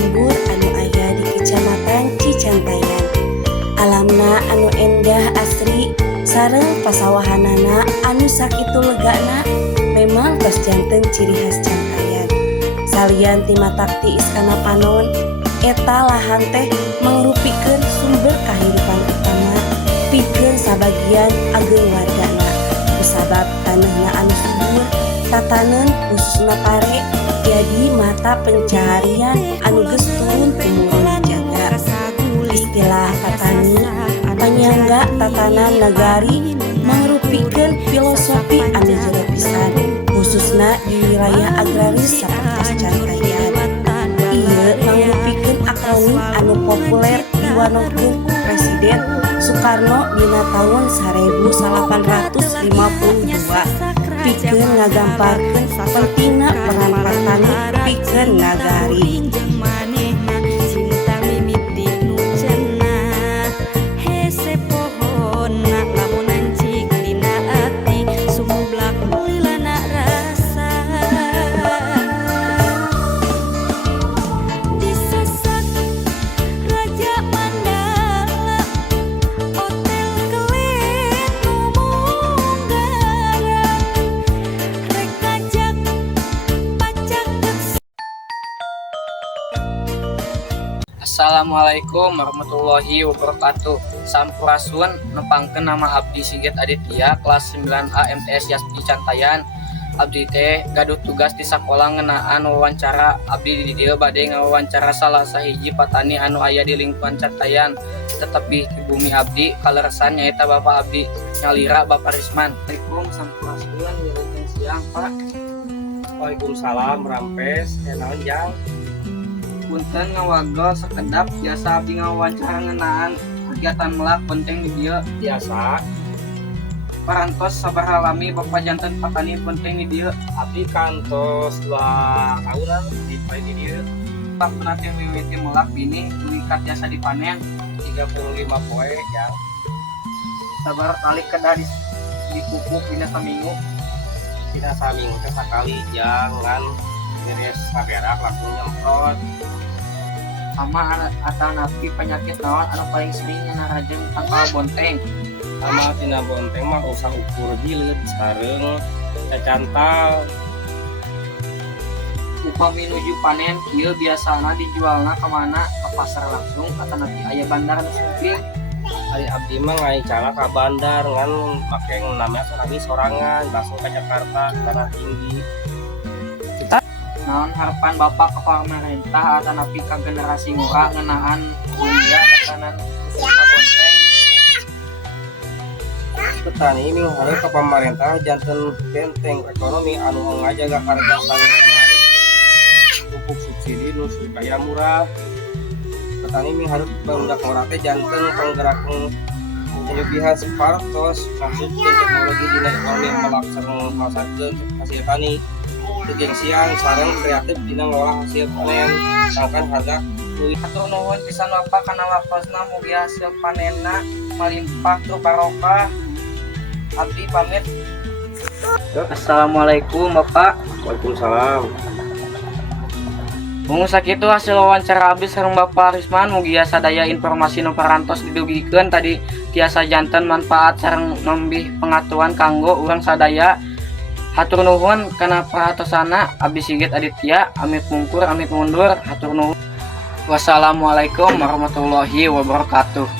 lembur anu aya di Kecamatan Cicantayan. Alamna anu endah asri sareng pasawahanana anu sakitu legana memang tos janten ciri khas Cantayan. Salian ti matak tiis kana panon eta lahan teh mangrupikeun sumber kahirupan utama pikeun sabagian ageng wargana. Kusabab taneuhna anu subur, tataneun khususna pare jadi mata pencaharian anu geus turun temurun jaga. Istilah tatani panyangga tatanan nagari mangrupikeun filosofi anu jero pisan khususna di wilayah agraris sapertos Cantayan. Ieu mangrupikeun akronim anu populer diwanogkeun ku Presiden Soekarno dina taun 1852 pikeun ngagamparkeun pentingna peran petani pikeun nagari. Assalamualaikum warahmatullahi wabarakatuh. Sampurasun nepangkeun nama abdi Sigit Aditya kelas 9A MTS Yaspi Cantayan. Abdi teh gaduh tugas di sakola ngeunaan wawancara. Abdi di dieu bade ngawawancara salah sahiji patani anu aya di lingkungan Cantayan. Tetapi di bumi abdi kaleresan nyaeta Bapak abdi nyalira Bapak Risman. Assalamualaikum sampurasun ngireun siang Pak. Waalaikumsalam Rampes, naon jang? Punten ngawagel sekedap biasa abdi ngawawancara ngeunaan kegiatan melak penting di dieu. Biasa, Parantos sabaraha lami Bapak janten patani penting di dieu. abdi kantos 2 tahunan di dieu. Pak menati mimiti melak bini meningkat jasa dipanen 35 poe jang. sabar kali kedah di pupuk dina saminggu. Tidak saminggu teh sakali jang ngan beres saberak langsung nyemprot. Sama atau napi penyakit naon anu paling sering ngarajeng tangkal bonteng. Sama tina bonteng mah usah ukur hileud sareng cacantal. Upami nuju panen ieu biasana dijualna ka mana? Ka pasar langsung atau napi aya bandar anu samping. Ari abdi mah ngai cara ka bandar ngan make namanya sarami sorangan langsung ka Jakarta Tanah Tinggi. Naon harapan Bapak ke pemerintah atau napi ka generasi ngura ngeunaan dunia tatanan usaha bonteng. Petani ini harus ke pemerintah janten benteng ekonomi anu ngajaga harga sahana pupuk subsidi nu supaya murah. Petani ini harus banyak ngorate janten penggerakkan kelebihan separtos masuk ke teknologi dina ekonomi melaksanakan masakeun hasil tani kegengsian sareng kreatif dina ngolah hasil panen sangkan harga duit. Atur nuhun pisan Bapak kana lapasna mugi hasil panenna malimpah tur barokah. Abdi pamit. Assalamualaikum Bapak. Waalaikumsalam. Mung sakitu hasil wawancara abdi sareng Bapak Risman mugi sadaya informasi nu parantos didugikeun tadi tiasa janten manfaat sareng nembih pengatuan kanggo urang sadaya. Hatur nuhun kana perhatosana Abdi Sigit Aditya, amit mungkur amit mundur, hatur nuhun. Wassalamualaikum warahmatullahi wabarakatuh.